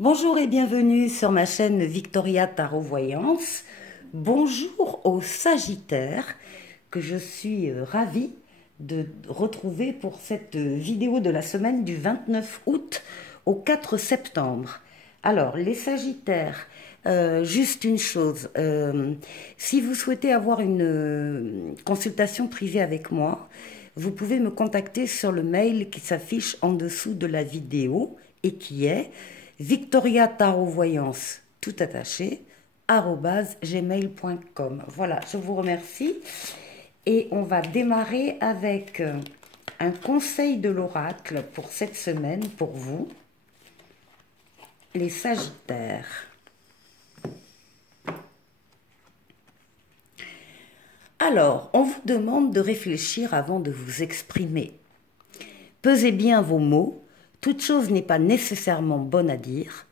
Bonjour et bienvenue sur ma chaîne Victoria Tarot Voyance. Bonjour aux Sagittaires que je suis ravie de retrouver pour cette vidéo de la semaine du 29 août au 4 septembre. Alors les Sagittaires, juste une chose, si vous souhaitez avoir une consultation privée avec moi, vous pouvez me contacter sur le mail qui s'affiche en dessous de la vidéo et qui est Victoria Tarot Voyance, tout attaché, @gmail.com. Voilà, je vous remercie. Et on va démarrer avec un conseil de l'oracle pour cette semaine, pour vous, les Sagittaires. Alors, on vous demande de réfléchir avant de vous exprimer. Pesez bien vos mots. Toute chose n'est pas nécessairement bonne à dire.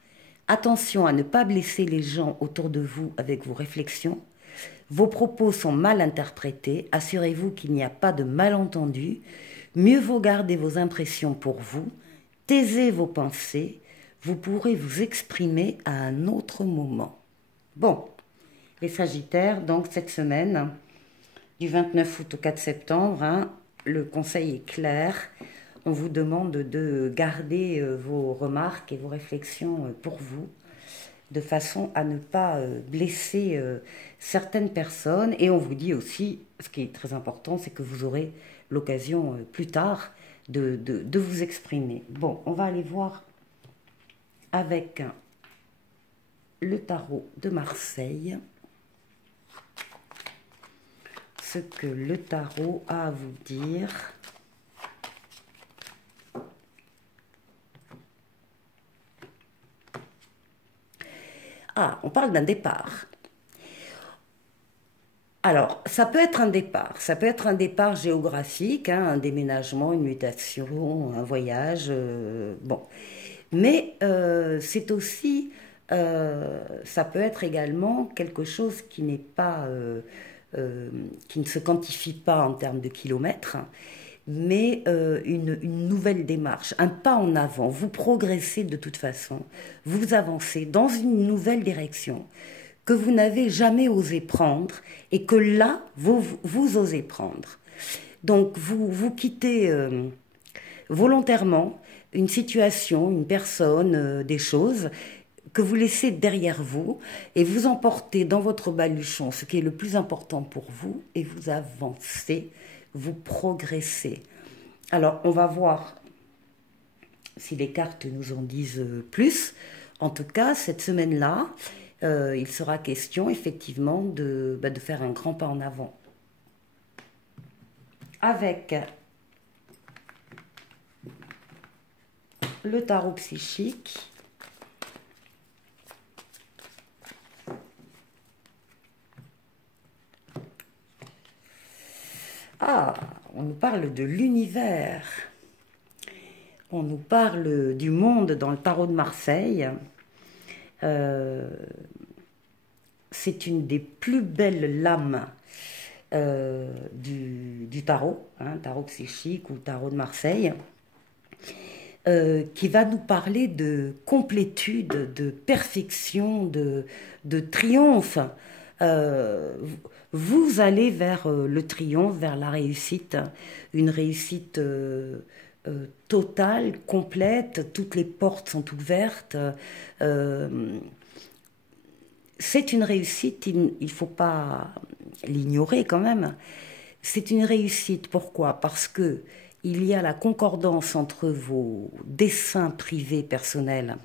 Attention à ne pas blesser les gens autour de vous avec vos réflexions. Vos propos sont mal interprétés. Assurez-vous qu'il n'y a pas de malentendu. Mieux vaut garder vos impressions pour vous. Taisez vos pensées. Vous pourrez vous exprimer à un autre moment. Bon, les Sagittaires, donc cette semaine, du 29 août au 4 septembre, le conseil est clair. On vous demande de garder vos remarques et vos réflexions pour vous, de façon à ne pas blesser certaines personnes. Et on vous dit aussi, ce qui est très important, c'est que vous aurez l'occasion plus tard de vous exprimer. Bon, on va aller voir avec le tarot de Marseille ce que le tarot a à vous dire. Ah, on parle d'un départ. Alors, ça peut être un départ géographique, un déménagement, une mutation, un voyage, bon. Mais c'est aussi, ça peut être également quelque chose qui n'est pas, qui ne se quantifie pas en termes de kilomètres, mais une nouvelle démarche, un pas en avant. Vous progressez de toute façon, vous avancez dans une nouvelle direction que vous n'avez jamais osé prendre et que là, vous osez prendre. Donc, vous quittez volontairement une situation, une personne, des choses que vous laissez derrière vous et vous emportez dans votre baluchon ce qui est le plus important pour vous et vous avancez, vous progressez. Alors, on va voir si les cartes nous en disent plus. En tout cas, cette semaine-là, il sera question effectivement de faire un grand pas en avant. Avec le tarot psychique, on nous parle de l'univers, on nous parle du monde dans le tarot de Marseille. C'est une des plus belles lames du tarot, tarot psychique ou tarot de Marseille, qui va nous parler de complétude, de perfection, de triomphe. Vous allez vers le triomphe, vers la réussite, une réussite totale, complète, toutes les portes sont ouvertes. C'est une réussite, il ne faut pas l'ignorer quand même. C'est une réussite, pourquoi? Parce que il y a la concordance entre vos desseins privés personnels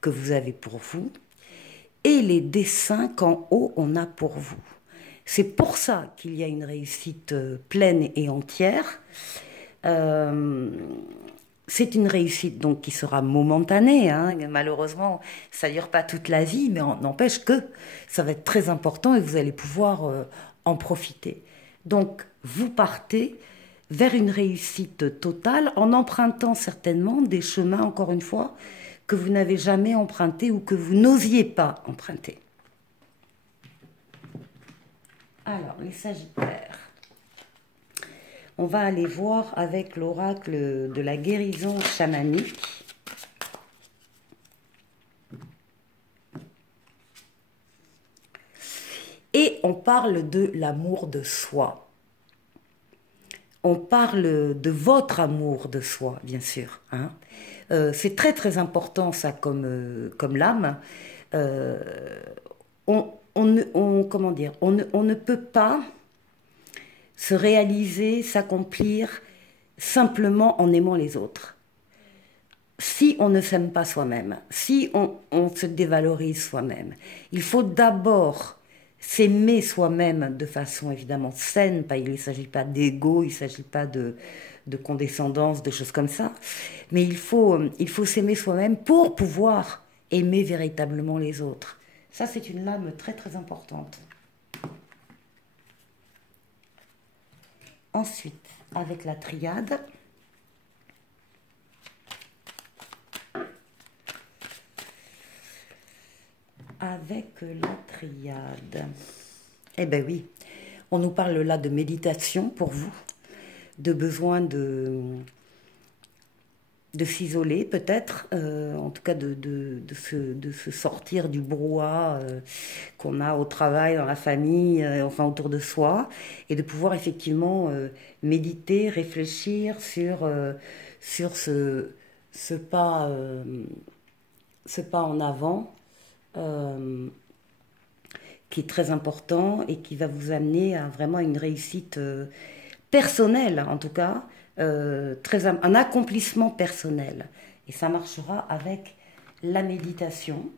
que vous avez pour vous et les desseins qu'en haut on a pour vous. C'est pour ça qu'il y a une réussite pleine et entière. C'est une réussite donc qui sera momentanée, malheureusement ça ne dure pas toute la vie, mais n'empêche que ça va être très important et vous allez pouvoir en profiter. Donc vous partez vers une réussite totale en empruntant certainement des chemins, encore une fois, que vous n'avez jamais empruntés ou que vous n'osiez pas emprunter. Alors, les Sagittaires, on va aller voir avec l'oracle de la guérison chamanique on parle de l'amour de soi. On parle de votre amour de soi, bien sûr. Hein. C'est très très important ça comme l'âme. Comment dire, on ne peut pas se réaliser, s'accomplir simplement en aimant les autres. Si on ne s'aime pas soi-même, si on se dévalorise soi-même, il faut d'abord s'aimer soi-même de façon évidemment saine. Il ne s'agit pas d'ego, il ne s'agit pas de condescendance, de choses comme ça. Mais il faut s'aimer soi-même pour pouvoir aimer véritablement les autres. Ça, c'est une lame très très importante. Ensuite, avec la triade, eh bien oui, on nous parle là de méditation pour vous, de besoin de s'isoler peut-être, en tout cas de se sortir du brouhaha qu'on a au travail, dans la famille, enfin autour de soi, et de pouvoir effectivement méditer, réfléchir sur ce pas en avant qui est très important et qui va vous amener à vraiment une réussite personnelle, en tout cas, un accomplissement personnel. Et ça marchera avec la méditation.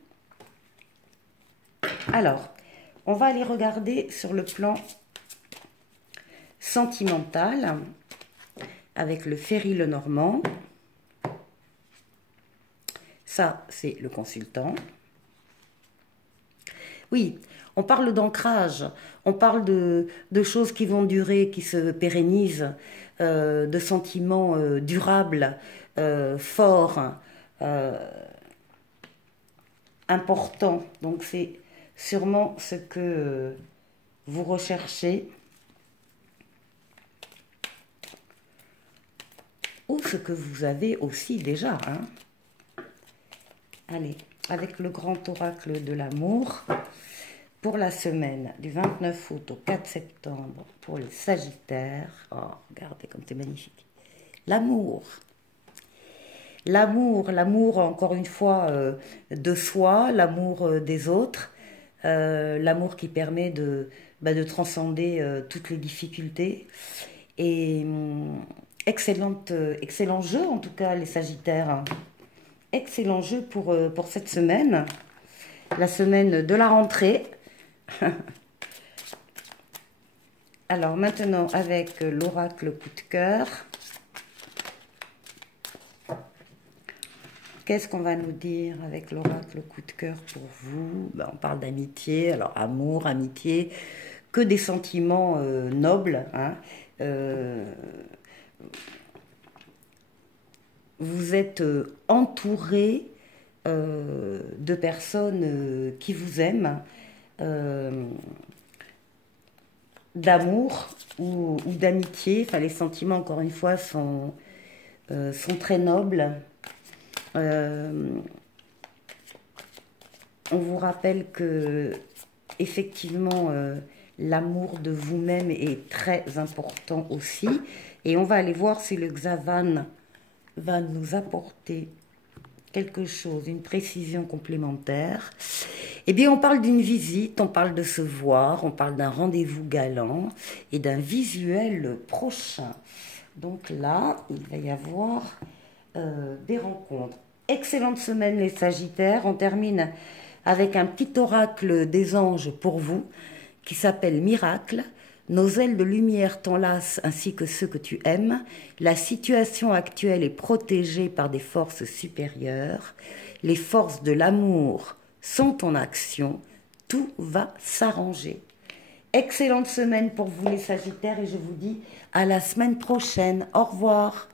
Alors, on va aller regarder sur le plan sentimental avec le Ferry Lenormand. Ça, c'est le consultant. Oui, on parle d'ancrage, on parle de choses qui vont durer, qui se pérennisent, de sentiments durables, forts, importants. Donc c'est sûrement ce que vous recherchez ou ce que vous avez aussi déjà. Hein. Allez, avec le grand oracle de l'amour. Pour la semaine du 29 août au 4 septembre, pour les Sagittaires, oh, regardez comme c'est magnifique. L'amour. L'amour, encore une fois, de soi, l'amour des autres, l'amour qui permet de transcender toutes les difficultés. Et excellent jeu, en tout cas, les Sagittaires. Excellent jeu pour cette semaine, la semaine de la rentrée. Alors maintenant avec l'oracle coup de cœur, qu'est-ce qu'on va nous dire avec l'oracle coup de cœur pour vous? On parle d'amitié, alors amour, amitié, que des sentiments nobles. Hein. Vous êtes entouré de personnes qui vous aiment, d'amour ou d'amitié. Enfin, les sentiments, encore une fois, sont très nobles. On vous rappelle que, effectivement, l'amour de vous-même est très important aussi. Et on va aller voir si le Xavan va nous apporter quelque chose, une précision complémentaire. Eh bien, on parle d'une visite, on parle de se voir, on parle d'un rendez-vous galant et d'un visuel prochain. Donc là, il va y avoir des rencontres. Excellente semaine les Sagittaires. On termine avec un petit oracle des anges pour vous qui s'appelle Miracle. Nos ailes de lumière t'enlacent ainsi que ceux que tu aimes. La situation actuelle est protégée par des forces supérieures. Les forces de l'amour sont en action. Tout va s'arranger. Excellente semaine pour vous les Sagittaires et je vous dis à la semaine prochaine. Au revoir.